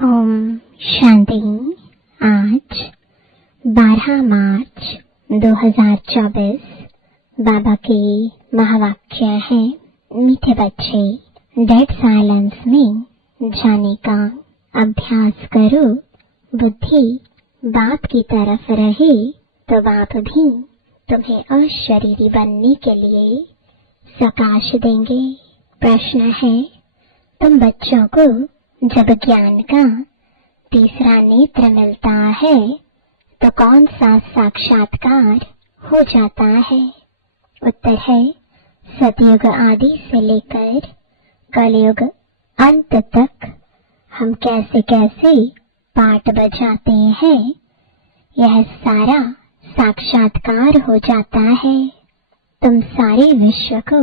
ओम शांति। आज 12 मार्च 2024 बाबा के महावाक्य है, मीठे बच्चे डेड साइलेंस में जाने का अभ्यास करो। बुद्धि बाप की तरफ रहे तो बाप भी तुम्हें अशरीरी बनने के लिए प्रकाश देंगे। प्रश्न है, तुम बच्चों को जब ज्ञान का तीसरा नेत्र मिलता है तो कौन सा साक्षात्कार हो जाता है? उत्तर है, सतयुग आदि से लेकर कलयुग अंत तक हम कैसे कैसे पाठ बजाते हैं, यह सारा साक्षात्कार हो जाता है। तुम सारे विश्व को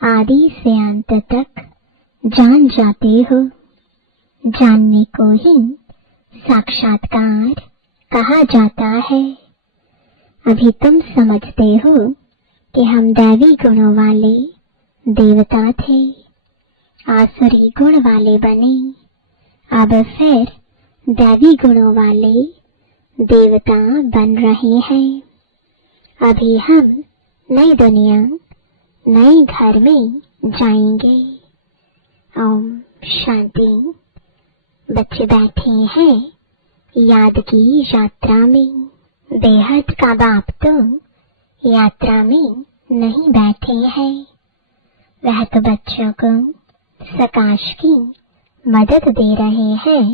आदि से अंत तक जान जाते हो। जानने को ही साक्षात्कार कहा जाता है। अभी तुम समझते हो कि हम दैवी गुणों वाले देवता थे, आसुरी गुण वाले बने, अब फिर दैवी गुणों वाले देवता बन रहे हैं। अभी हम नई दुनिया नए घर में जाएंगे। ओम शांति। बच्चे बैठे हैं याद की यात्रा में। बेहद का बाप तो यात्रा में नहीं बैठे हैं, वह तो बच्चों को प्रकाश की मदद दे रहे हैं,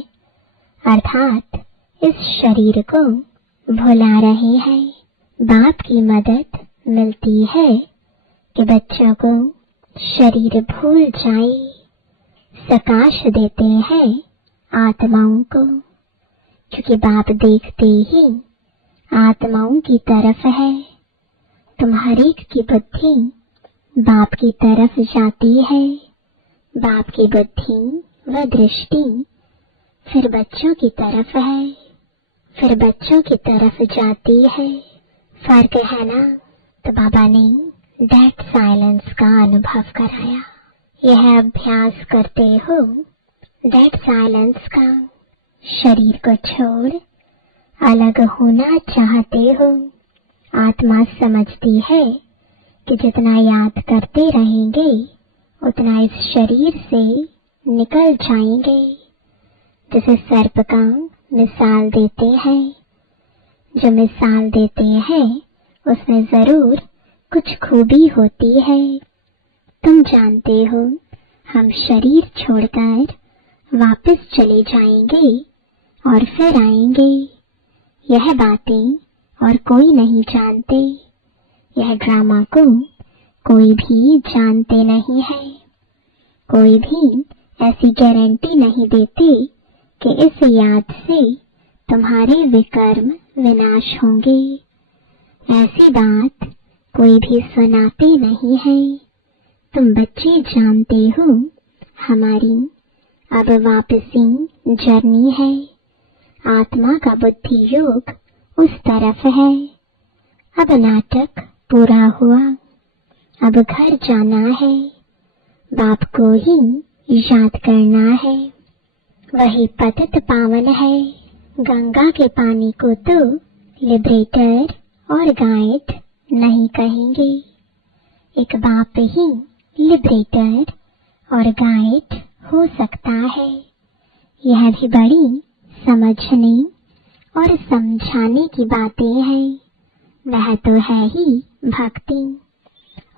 अर्थात इस शरीर को भुला रहे हैं। बाप की मदद मिलती है कि बच्चों को शरीर भूल जाए। प्रकाश देते हैं आत्माओं को, क्योंकि बाप देखते ही आत्माओं की तरफ है। तुम्हारी की बुद्धि बाप की तरफ जाती है। बाप की बुद्धि व दृष्टि फिर बच्चों की तरफ है, फिर बच्चों की तरफ जाती है। फर्क है ना? तो बाबा ने डेड साइलेंस का अनुभव कराया। यह अभ्यास करते हो डेड साइलेंस का। शरीर को छोड़ अलग होना चाहते हो। आत्मा समझती है कि जितना याद करते रहेंगे उतना इस शरीर से निकल जाएंगे। जैसे सर्प का मिसाल देते हैं, जो मिसाल देते हैं उसमें जरूर कुछ खूबी होती है। तुम जानते हो हम शरीर छोड़कर वापस चले जाएंगे और फिर आएंगे। यह बातें और कोई नहीं जानते। यह ड्रामा को कोई भी जानते नहीं है। कोई भी ऐसी गारंटी नहीं देते कि इस याद से तुम्हारे विकर्म विनाश होंगे। ऐसी बात कोई भी सुनाते नहीं है। तुम बच्चे जानते हो हमारी अब वापसी जर्नी है। आत्मा का बुद्धि योग उस तरफ है। अब नाटक पूरा हुआ, अब घर जाना है। बाप को ही याद करना है। वही पतित पावन है। गंगा के पानी को तो लिबरेटर और गाइड नहीं कहेंगे। एक बाप ही लिबरेटर और गाइड हो सकता है। यह भी बड़ी समझने और समझाने की बातें हैं। वह तो है ही भक्ति,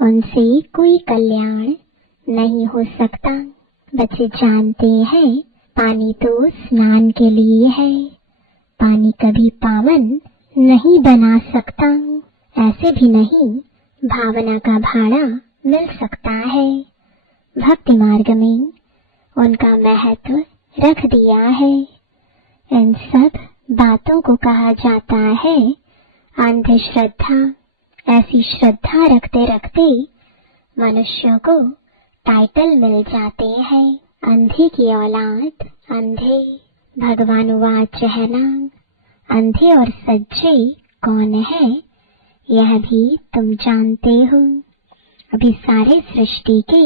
उनसे कोई कल्याण नहीं हो सकता। बच्चे जानते हैं पानी तो स्नान के लिए है, पानी कभी पावन नहीं बना सकता। ऐसे भी नहीं भावना का भाड़ा मिल सकता है। भक्ति मार्ग में उनका महत्व रख दिया है। इन सब बातों को कहा जाता है अंधश्रद्धा। ऐसी श्रद्धा रखते रखते मनुष्यों को टाइटल मिल जाते हैं, अंधे की औलाद, अंधे। भगवान वाच है ना, अंधे और सज्जे कौन है यह भी तुम जानते हो। अभी सारे सृष्टि के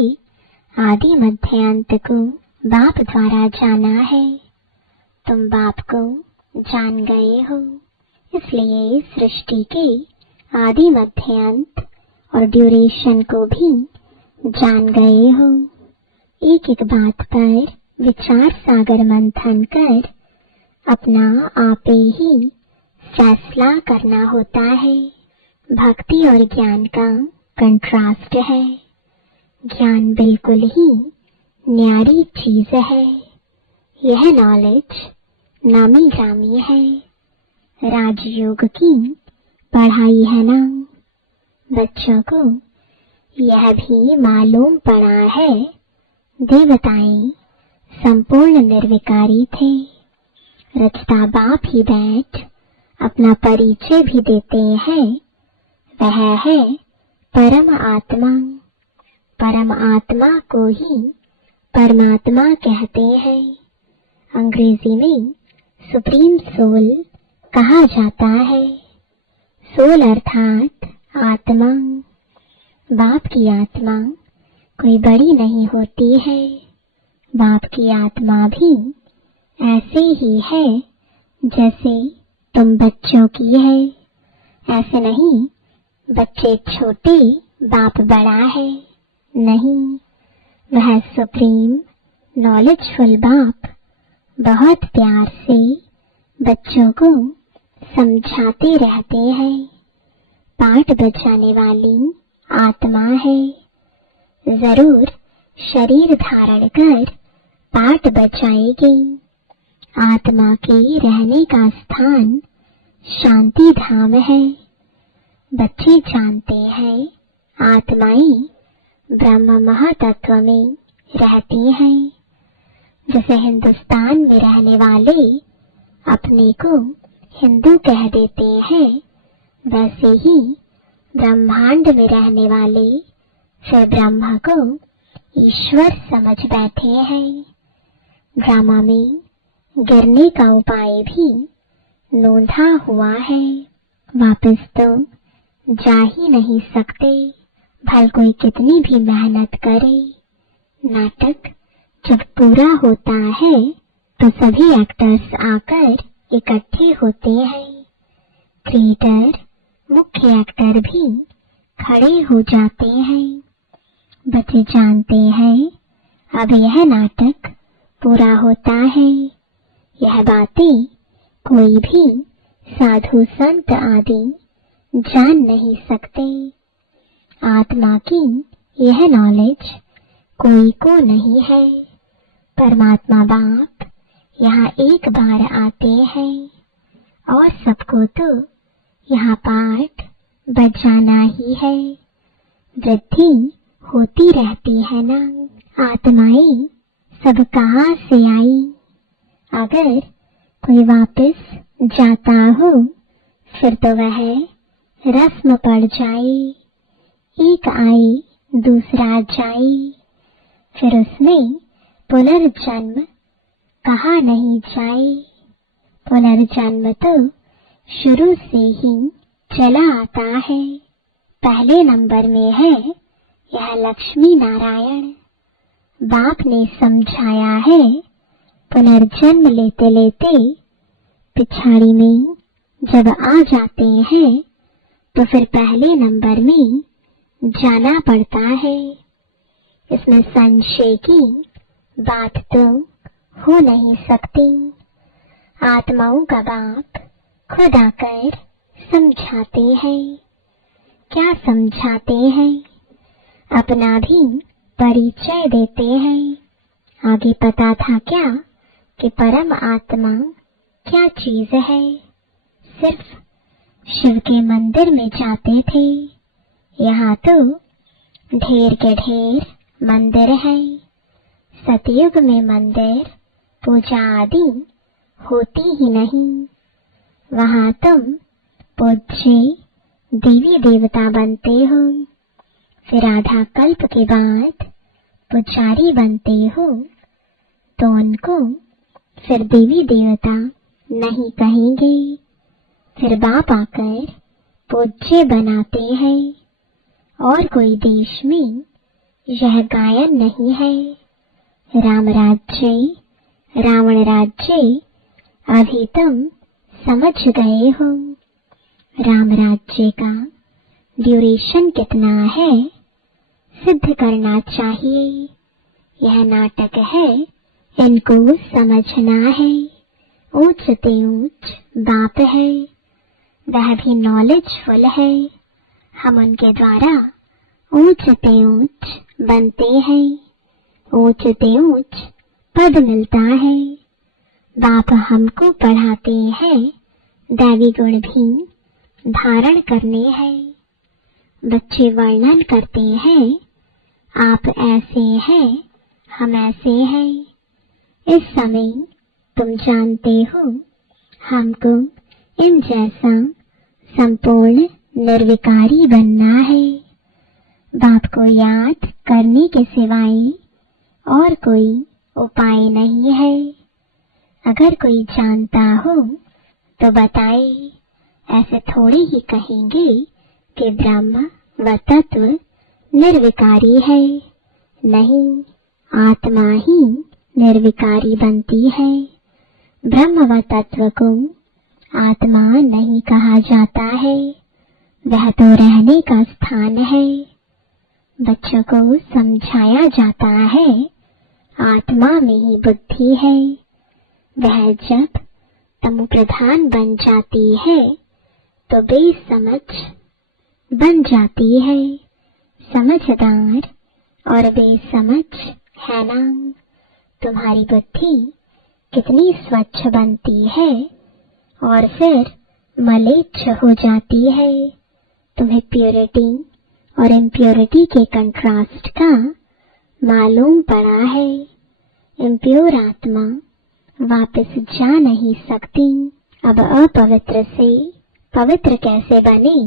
आदि मध्य अंत को बाप द्वारा जाना है। तुम बाप को जान गए हो, इसलिए सृष्टि के आदि मध्य अंत और ड्यूरेशन को भी जान गए हो। एक एक बात पर विचार सागर मंथन कर अपना आपे ही फैसला करना होता है। भक्ति और ज्ञान का कंट्रास्ट है। ज्ञान बिल्कुल ही न्यारी चीज है। यह नॉलेज नामी ग्रामी है। राजयोग की पढ़ाई है ना। बच्चों को यह भी मालूम पड़ा है देवताएं संपूर्ण निर्विकारी थे। रचता बाप ही बैठ अपना परिचय भी देते हैं। वह है परम आत्मा। परम आत्मा को ही परमात्मा कहते हैं। अंग्रेजी में सुप्रीम सोल कहा जाता है। सोल अर्थात आत्मा। बाप की आत्मा कोई बड़ी नहीं होती है। बाप की आत्मा भी ऐसे ही है जैसे तुम बच्चों की है। ऐसे नहीं बच्चे छोटे बाप बड़ा है, नहीं, वह सुप्रीम नॉलेजफुल बाप बहुत प्यार से बच्चों को समझाते रहते हैं। पाठ बचाने वाली आत्मा है। जरूर शरीर धारण कर पाठ बचाएगी। आत्मा के रहने का स्थान शांति धाम है। बच्चे जानते हैं आत्माएं ब्रह्म महातत्व में रहती हैं। जैसे हिंदुस्तान में रहने वाले अपने को हिंदू कह देते हैं, वैसे ही ब्रह्मांड में रहने वाले फिर ब्रह्मा को ईश्वर समझ बैठे हैं। ड्रामा में गिरने का उपाय भी नोंधा हुआ है। वापस तो जा ही नहीं सकते, भल कोई कितनी भी मेहनत करे। नाटक जब पूरा होता है तो सभी एक्टर्स आकर इकट्ठे होते हैं। क्रिएटर, मुख्य एक्टर भी खड़े हो जाते हैं। बच्चे जानते हैं अब यह नाटक पूरा होता है। यह बातें कोई भी साधु संत आदि जान नहीं सकते। आत्मा की यह नॉलेज कोई को नहीं है। परमात्मा बाप यहाँ एक बार आते हैं और सबको तो यहाँ पाठ बजाना ही है। वृद्धि होती रहती है ना। आत्माएं सब कहाँ से आई? अगर कोई वापस जाता हो फिर तो वह रस्म पड़ जाए। एक आए दूसरा जाए, फिर उसमें पुनर्जन्म कहा नहीं जाए। पुनर्जन्म तो शुरू से ही चला आता है। पहले नंबर में है यह लक्ष्मी नारायण। बाप ने समझाया है पुनर्जन्म लेते लेते पिछाड़ी में जब आ जाते हैं तो फिर पहले नंबर में जाना पड़ता है। इसमें संशय की बात तो हो नहीं सकती। आत्माओं का बाप खुद आकर समझाते हैं। क्या समझाते हैं? अपना भी परिचय देते हैं। आगे पता था क्या कि परम आत्मा क्या चीज है? सिर्फ शिव के मंदिर में जाते थे। यहाँ तो ढेर के ढेर मंदिर है। सतयुग में मंदिर पूजा आदि होती ही नहीं। वहाँ तुम पूज्य देवी देवता बनते हो, फिर आधा कल्प के बाद पुजारी बनते हो तो उनको फिर देवी देवता नहीं कहेंगे। फिर बाप आकर पूज्य बनाते हैं। और कोई देश में यह गायन नहीं है। राम राज्य, रावण राज्य अभी तुम समझ गए हो राम राज्य का ड्यूरेशन कितना है, सिद्ध करना चाहिए। यह नाटक है, इनको समझना है। ऊंच से ऊंच बाप है, वह भी नॉलेजफुल है। हम उनके द्वारा ऊंच से ऊंच बनते हैं, ऊंच से ऊंच पद मिलता है। बाप हमको पढ़ाते हैं दैवी गुण भी धारण करने हैं। बच्चे वर्णन करते हैं, आप ऐसे हैं, हम ऐसे हैं। इस समय तुम जानते हो हमको इन जैसा संपूर्ण निर्विकारी बनना है। बाप को याद करने के सिवाय और कोई उपाय नहीं है। अगर कोई जानता हो तो बताए, ऐसे थोड़ी ही कहेंगे कि ब्रह्म व तत्व निर्विकारी है। नहीं, आत्मा ही निर्विकारी बनती है। ब्रह्म व तत्व को आत्मा नहीं कहा जाता है, वह तो रहने का स्थान है। बच्चों को समझाया जाता है आत्मा में ही बुद्धि है। वह जब तमो प्रधान बन जाती है तो बेसमझ बन जाती है। समझदार और बेसमझ है ना। तुम्हारी बुद्धि कितनी स्वच्छ बनती है और फिर मलेच्छ हो जाती है। तुम्हें प्योरिटी और इम्प्योरिटी के कंट्रास्ट का मालूम पड़ा है। इम्प्योर आत्मा वापस जा नहीं सकती। अब अपवित्र से पवित्र कैसे बने,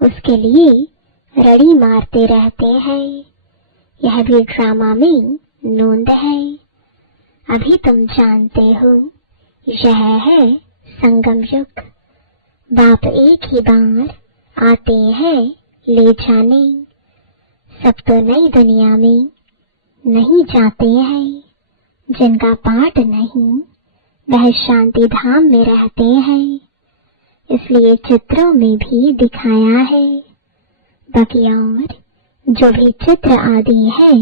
उसके लिए रड़ी मारते रहते हैं। यह भी ड्रामा में नोंद है। अभी तुम जानते हो यह है संगम युग। बाप एक ही बार आते हैं ले जाने। सब तो नई दुनिया में नहीं जाते हैं। जिनका पाठ नहीं वह शांति धाम में रहते हैं। इसलिए चित्रों में भी दिखाया है। बाकी और जो भी चित्र आदि है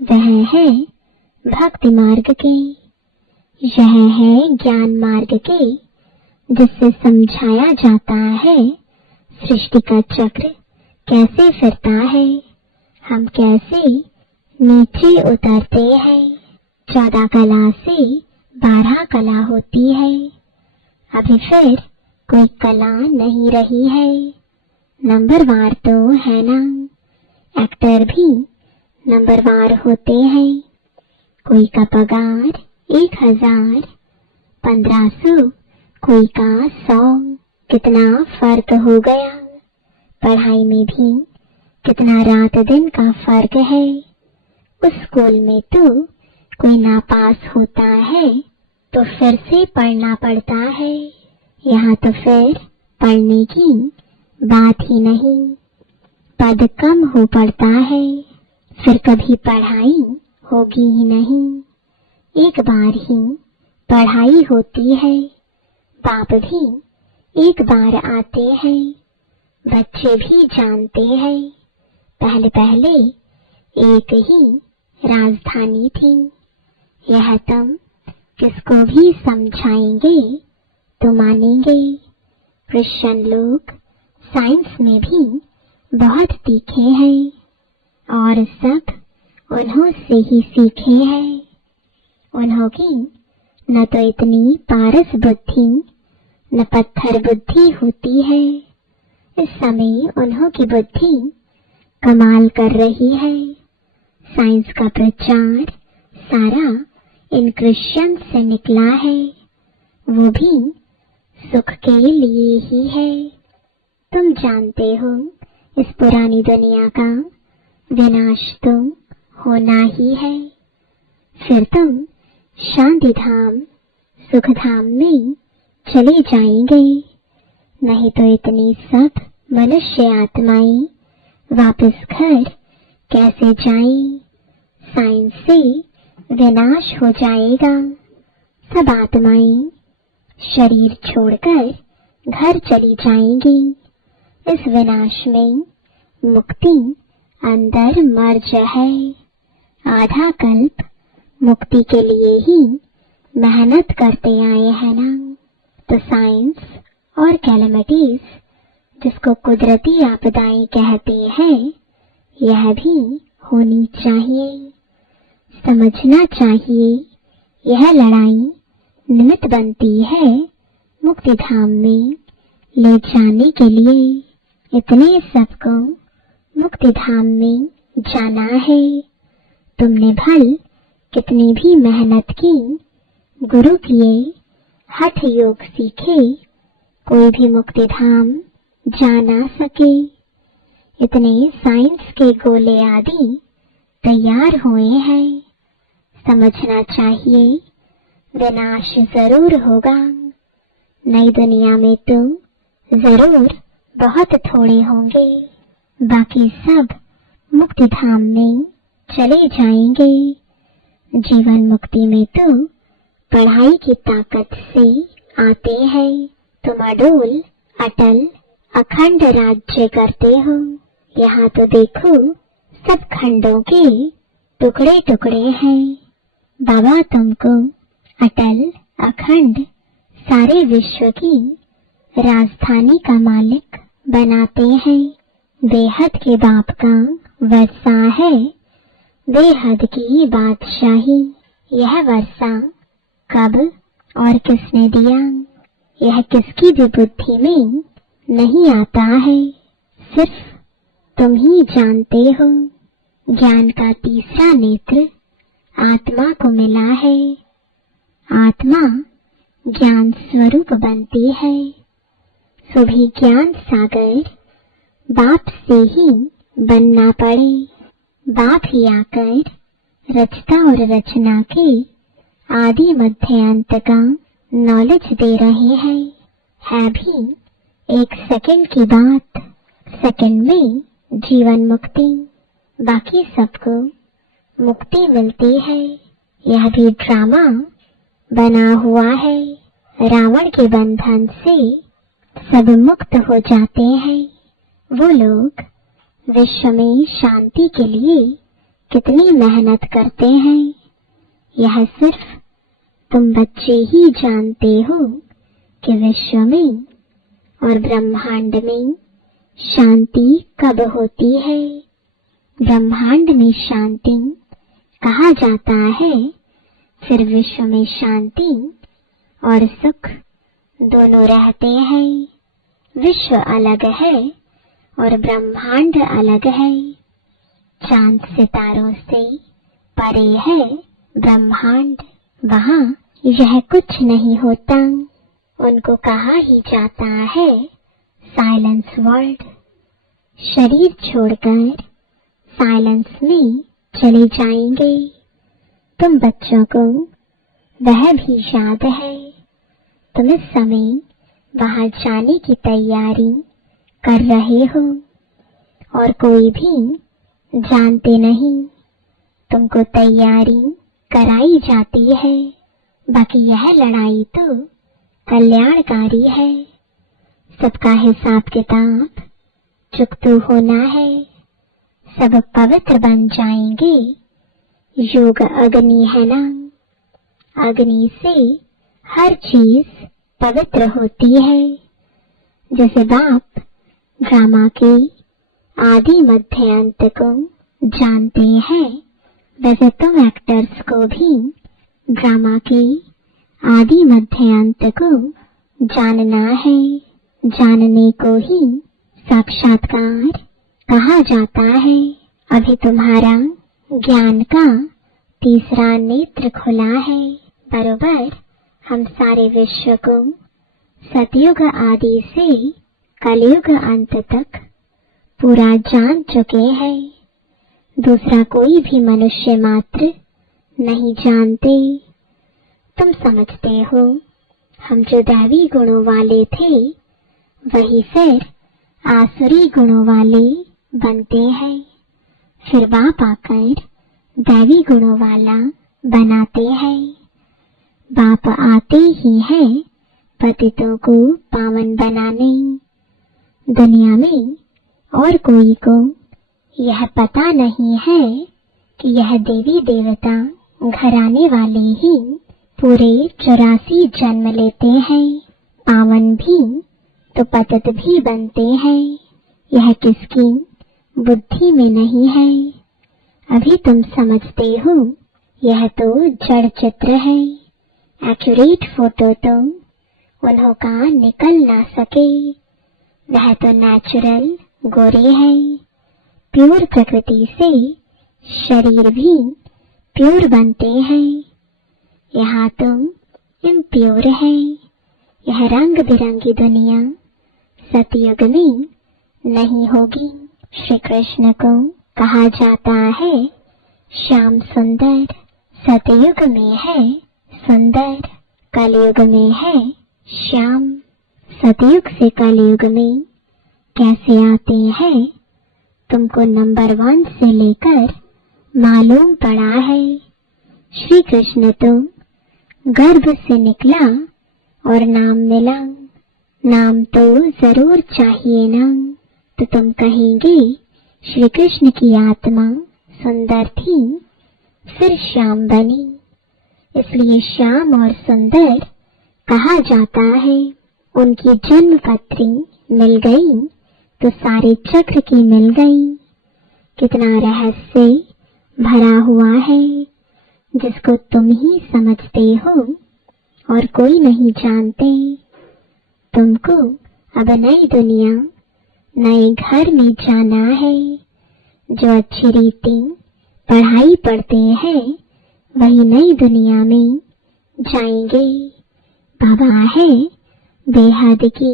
वह है भक्ति मार्ग के। यह है ज्ञान मार्ग के, जिससे समझाया जाता है सृष्टि का चक्र कैसे फिरता है, हम कैसे नीचे उतरते हैं। 14 कला से 12 कला होती है। अभी फिर कोई कला नहीं रही है। नंबरवार तो है ना। एक्टर भी नंबरवार होते हैं। कोई का पगार 1000, 1500, कोई का 100। कितना फर्क हो गया। पढ़ाई में भी कितना रात दिन का फर्क है। उस स्कूल में तो कोई नापास होता है तो फिर से पढ़ना पड़ता है। यहाँ तो फिर पढ़ने की बात ही नहीं, पद कम हो पड़ता है। फिर कभी पढ़ाई होगी ही नहीं। एक बार ही पढ़ाई होती है। बाप भी एक बार आते हैं। बच्चे भी जानते हैं पहले पहले एक ही राजधानी थी। यह तुम किसको भी समझाएंगे तो मानेंगे। क्रिश्चियन लोग साइंस में भी बहुत तीखे हैं और सब उन्हों से ही सीखे हैं। उन्हों की न तो इतनी पारस बुद्धि न पत्थर बुद्धि होती है। इस समय उन्हों की बुद्धि कमाल कर रही है। साइंस का प्रचार सारा इन क्रिश्चियन से निकला है, वो भी सुख के लिए ही है। तुम जानते हो इस पुरानी दुनिया का विनाश तो होना ही है। फिर तुम शांति धाम सुख धाम में चले जाएंगे। नहीं तो इतनी सब मनुष्य आत्माएं वापस घर कैसे जाएं। साइंस से विनाश हो जाएगा। सब आत्माएं शरीर छोड़कर घर चली जाएंगी। इस विनाश में मुक्ति अंदर मर्ज है। आधा कल्प मुक्ति के लिए ही मेहनत करते आए हैं ना। तो साइंस और कैलेमिटीज, जिसको कुदरती आपदाएं कहते हैं, यह भी होनी चाहिए। समझना चाहिए यह लड़ाई निमित्त बनती है मुक्ति धाम में ले जाने के लिए। इतने सबको मुक्ति धाम में जाना है। तुमने भल कितनी भी मेहनत की, गुरु किए, हठ योग सीखे, कोई भी मुक्ति धाम जा ना सके। इतने साइंस के गोले आदि तैयार हुए हैं। समझना चाहिए विनाश जरूर होगा। नई दुनिया में तो जरूर बहुत थोड़े होंगे, बाकी सब मुक्ति धाम में चले जाएंगे। जीवन मुक्ति में तो पढ़ाई की ताकत से आते हैं। तुम अडोल, अटल, अखंड राज्य करते हो। यहाँ तो देखो सब खंडों के टुकड़े टुकड़े हैं। बाबा तुमको अटल, अखंड, सारे विश्व की राजधानी का मालिक बनाते हैं। बेहद के बाप का वर्षा है, बेहद की बादशाही। यह वर्षा कब और किसने दिया, यह किसकी भी बुद्धि में नहीं आता है। सिर्फ तुम ही जानते हो। ज्ञान का तीसरा नेत्र आत्मा को मिला है। आत्मा ज्ञान स्वरूप बनती है। सभी ज्ञान सागर बाप से ही बनना पड़े। बाप ही आकर रचता और रचना के आदि मध्य अंत का नॉलेज दे रहे हैं। है भी एक सेकंड की बात। सेकंड में जीवन मुक्ति, बाकी सबको मुक्ति मिलती है। यह भी ड्रामा बना हुआ है। रावण के बंधन से सब मुक्त हो जाते हैं। वो लोग विश्व में शांति के लिए कितनी मेहनत करते हैं, यह सिर्फ तुम बच्चे ही जानते हो कि विश्व में और ब्रह्मांड में शांति कब होती है। ब्रह्मांड में शांति कहा जाता है, फिर विश्व में शांति और सुख दोनों रहते हैं। विश्व अलग है और ब्रह्मांड अलग है। चांद सितारों से परे है ब्रह्मांड। वहाँ यह कुछ नहीं होता। उनको कहा ही जाता है साइलेंस वर्ल्ड। शरीर छोड़कर साइलेंस में चले जाएंगे। तुम बच्चों को वह भी याद है। तुम इस समय वहां जाने की तैयारी कर रहे हो और कोई भी जानते नहीं। तुमको तैयारी कराई जाती है। बाकी यह लड़ाई तो कल्याणकारी है। सबका हिसाब किताब चुकतू होना है। सब पवित्र बन जाएंगे। योग अग्नि है ना। अग्नि से हर चीज पवित्र होती है। जैसे बाप ड्रामा के आदि मध्य अंत को जानते हैं, वैसे तुम एक्टर्स को भी ड्रामा के आदि मध्य अंत को जानना है। जानने को ही साक्षात्कार कहा जाता है। अभी तुम्हारा ज्ञान का तीसरा नेत्र खुला है। बरोबर हम सारे विश्व को सतयुग आदि से कलयुग अंत तक पूरा जान चुके हैं। दूसरा कोई भी मनुष्य मात्र नहीं जानते। तुम समझते हो हम जो दैवी गुणों वाले थे वही फिर आसुरी गुणों वाले बनते हैं। फिर बाप आकर दैवी गुणों वाला बनाते हैं। बाप आते ही है पतितों को पावन बनाने। दुनिया में और कोई को यह पता नहीं है कि यह देवी देवता घराने वाले ही पूरे 84 जन्म लेते हैं, पावन भी तो पतित भी बनते हैं। यह किसकी बुद्धि में नहीं है। अभी तुम समझते हो यह तो जड़ चित्र है, एक्यूरेट फोटो तो उन्हों का निकल ना सके। वह तो नेचुरल गोरे है, प्योर प्रकृति से शरीर भी प्योर बनते हैं। यहाँ तुम इम्प्योर है। यह रंग बिरंगी दुनिया सतयुग में नहीं होगी। श्री कृष्ण को कहा जाता है श्याम सुंदर। सतयुग में है सुंदर, कलयुग में है श्याम। सतयुग से कलयुग में कैसे आते हैं तुमको नंबर 1 से लेकर मालूम पड़ा है। श्री कृष्ण तो गर्भ से निकला और नाम मिला। नाम तो जरूर चाहिए ना, तो तुम कहेंगे श्री कृष्ण की आत्मा सुंदर थी फिर श्याम बनी, इसलिए श्याम और सुंदर कहा जाता है। उनकी जन्म पत्री मिल गई तो सारे चक्र की मिल गई। कितना रहस्य भरा हुआ है जिसको तुम ही समझते हो और कोई नहीं जानते। तुमको अब नई दुनिया नए घर में जाना है। जो अच्छी रीति पढ़ाई पढ़ते हैं वही नई दुनिया में जाएंगे। बाबा है बेहद की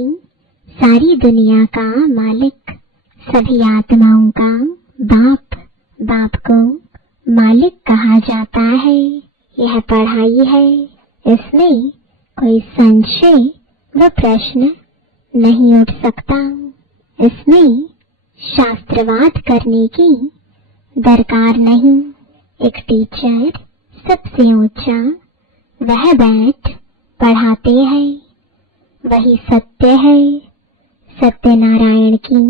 सारी दुनिया का मालिक, सभी आत्माओं का बाप। बाप को मालिक कहा जाता है। यह पढ़ाई है, इसमें कोई संशय व प्रश्न नहीं उठ सकता। इसमें शास्त्रवाद करने की दरकार नहीं। एक टीचर सबसे ऊंचा वह बैठ पढ़ाते हैं, वही सत्य है। सत्यनारायण की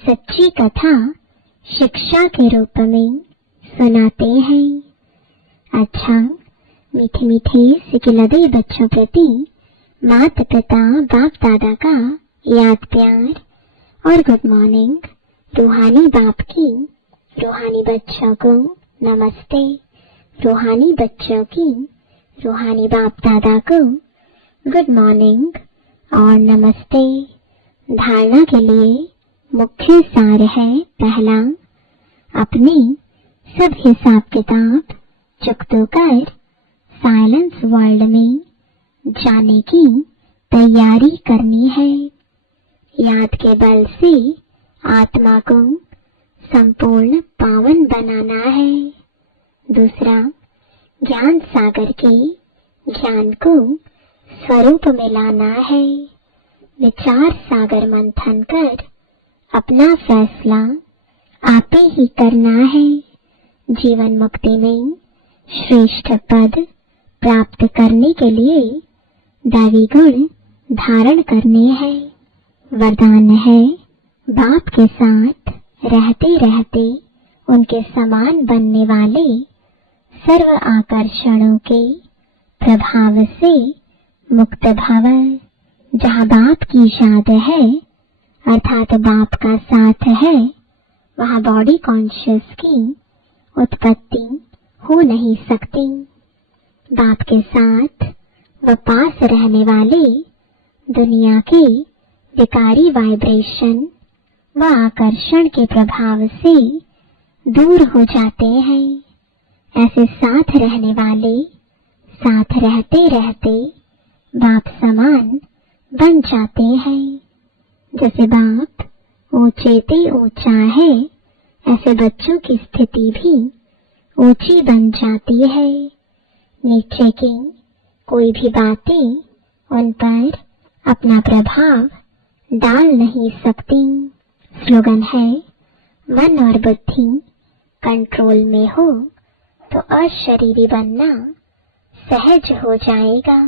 सच्ची कथा शिक्षा के रूप में सुनाते हैं। अच्छा, मीठे मीठे सिकिलदे बच्चों प्रति माता पिता बाप दादा का याद प्यार और गुड मॉर्निंग। रूहानी बाप की रूहानी बच्चों को नमस्ते। रूहानी बच्चों की रूहानी बाप दादा को गुड मॉर्निंग और नमस्ते। धारणा के लिए मुख्य सार है, पहला, अपनी सब हिसाब किताब चुकतो कर साइलेंस वर्ल्ड में जाने की तैयारी करनी है। याद के बल से आत्मा को संपूर्ण पावन बनाना है। दूसरा, ज्ञान सागर के ज्ञान को स्वरूप में लाना है। विचार सागर मंथन कर अपना फैसला आपे ही करना है। जीवन मुक्ति में श्रेष्ठ पद प्राप्त करने के लिए दैवी गुण धारण करने हैं। वरदान है, बाप के साथ रहते रहते उनके समान बनने वाले सर्व आकर्षणों के प्रभाव से मुक्त भव। जहाँ बाप की याद है अर्थात बाप का साथ है, वहाँ बॉडी कॉन्शियस की उत्पत्ति हो नहीं सकती। बाप के साथ व पास रहने वाले दुनिया के विकारी वाइब्रेशन व आकर्षण के प्रभाव से दूर हो जाते हैं। ऐसे साथ रहने वाले साथ रहते रहते बाप समान बन जाते हैं। जैसे बाप ऊंचे ते ऊंचा है, ऐसे बच्चों की स्थिति भी ऊंची बन जाती है। नीचे की कोई भी बातें उन पर अपना प्रभाव डाल नहीं सकती। स्लोगन है, मन और बुद्धि कंट्रोल में हो तो अशरीरी बनना सहज हो जाएगा।